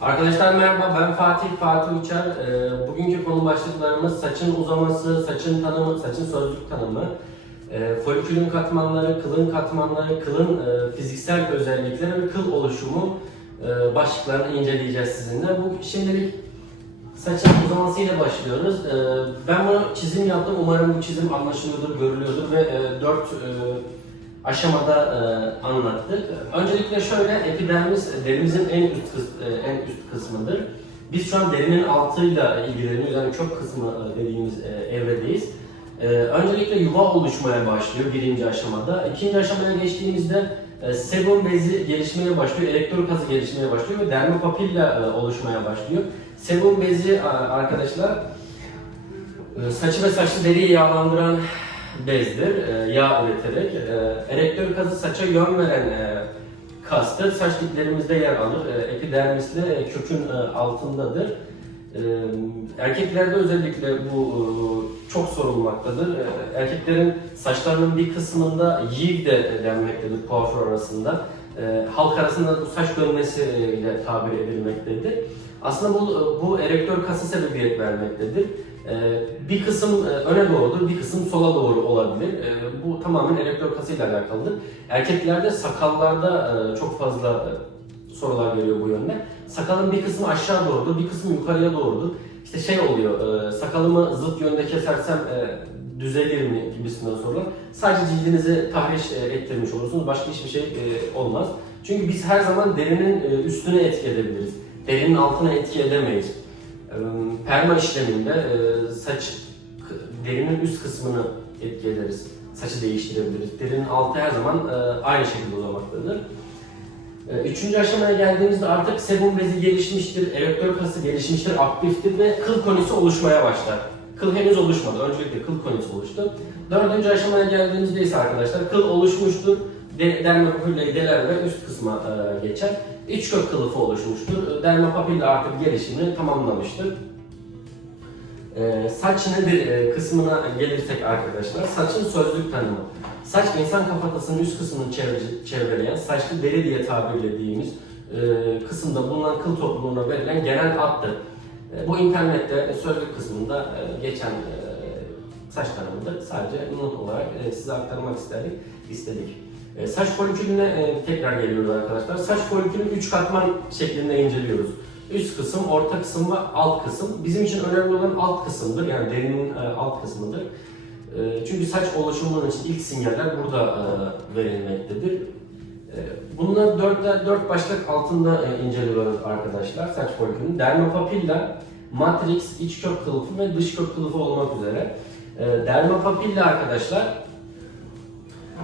Arkadaşlar merhaba, ben Fatih, Fatih Uçar. Ee, bugünkü konu başlıklarımız saçın uzaması, saçın tanımı, saçın sözlük tanımı, e, folikülün katmanları, kılın katmanları, kılın e, fiziksel özellikleri ve kıl oluşumu e, başlıklarını inceleyeceğiz sizinle. Bu şimdilik saçın uzamasıyla başlıyoruz. Ee, ben bunu çizim yaptım. Umarım bu çizim anlaşılıyordur, görülüyordur ve e, dört e, aşamada e, anlattık. Öncelikle şöyle epidermis e, derimizin en üst kıs- e, en üst kısmıdır. Biz şu an derinin altıyla ilgileniyoruz. Yani çok kısmı e, dediğimiz e, evredeyiz. E, öncelikle yuva oluşmaya başlıyor birinci aşamada. İkinci aşamaya geçtiğimizde e, sebum bezi gelişmeye başlıyor, elektron kazı gelişmeye başlıyor ve dermopapilla e, oluşmaya başlıyor. Sebum bezi arkadaşlar saçı ve saçlı deriyi yağlandıran bezdir, e, yağ üreterek. E, Erektör kazı saça yön veren e, kastır. Saç diplerimizde yer alır. E, Epidermisle e, kökün e, altındadır. E, Erkeklerde özellikle bu e, çok sorulmaktadır. E, Erkeklerin saçlarının bir kısmında yiğ de denmektedir kuaför arasında. E, Halk arasında bu saç dönmesi e, ile tabir edilmektedir. Aslında bu, bu erektör kası sebebiyet vermektedir. Ee, bir kısım e, öne doğrudur, bir kısım sola doğru olabilir. Ee, Bu tamamen erektör kasıyla alakalıdır. Erkeklerde sakallarda e, çok fazla e, sorular geliyor bu yönde. Sakalın bir kısmı aşağı doğrudur, bir kısmı yukarıya doğrudur. İşte şey oluyor, sakalımı zıt yönde kesersem düzelir mi gibisinden sorular. Sadece cildinizi tahriş ettirmiş olursunuz, başka hiçbir şey olmaz. Çünkü biz her zaman derinin üstüne etki edebiliriz. Derinin altına etki edemeyiz. Perma işleminde e, saç derinin üst kısmını etki ederiz. Saçı değiştirebiliriz. Derinin altı her zaman e, aynı şekilde uzamaktadır. E, Üçüncü aşamaya geldiğimizde artık sebum bezi gelişmiştir, erektör kası gelişmiştir, aktiftir ve kıl konisi oluşmaya başlar. Kıl henüz oluşmadı. Öncelikle kıl konisi oluştu. Dördüncü aşamaya geldiğimizde ise arkadaşlar kıl oluşmuştur. De, dermopapillayı deler ve üst kısma e, geçer. İç kök kılıfı oluşmuştur. Dermopapilla artık gelişimini tamamlamıştır. E, saç nedir e, kısmına gelirsek arkadaşlar, saçın sözlük tanımı. Saç insan kafatasının üst kısmını çevre- çevreleyen, saçlı deri diye tabirlediğimiz e, kısımda bulunan kıl topluluğuna verilen genel addır. E, bu internette sözlük kısmında e, geçen e, saç tanımıdır. Sadece not olarak e, size aktarmak istedik. istedik. E, saç folikülüne e, tekrar geliyoruz arkadaşlar. Saç folikülü 3 katman şeklinde inceliyoruz. Üst kısım, orta kısım ve alt kısım. Bizim için önemli olan alt kısımdır. Yani derinin e, alt kısmıdır. E, çünkü saç oluşumunun için ilk sinyaller burada e, verilmektedir. E, Bunlar dört, dört başlık altında e, inceliyoruz arkadaşlar saç folikülünü. Dermopapilla, matrix, iç kök kılıfı ve dış kök kılıfı olmak üzere. E, Dermopapilla arkadaşlar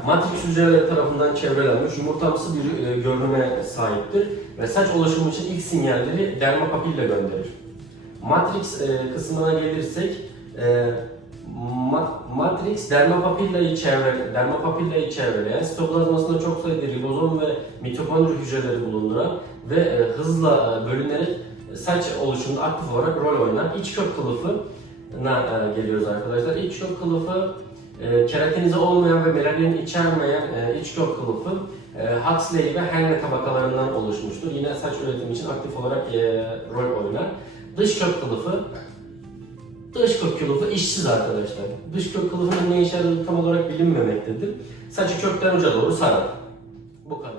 Matrix hücreleri tarafından çevrelenmiş yumurtamsı bir e, görünüme sahiptir ve saç oluşumu için ilk sinyalleri dermopapilla gönderir. Matrix e, kısmına gelirsek, e, ma- Matrix dermopapillayı çevre dermopapillayı çevreleyen, sitoplazmasında çok sayıda ribozom ve mitokondri hücreleri bulunduran ve e, hızla e, bölünerek saç oluşumunda aktif olarak rol oynayan iç kök kılıfına e, geliyoruz arkadaşlar. İç kök kılıfı e, keratinize olmayan ve melanin içermeyen e, iç kök kılıfı e, Huxley ve Henle tabakalarından oluşmuştur. Yine saç üretimi için aktif olarak e, rol oynar. Dış kök kılıfı Dış kök kılıfı işsiz arkadaşlar. Dış kök kılıfının ne işe yaradığı tam olarak bilinmemektedir. Saçı kökten uca doğru sarar. Bu kadar.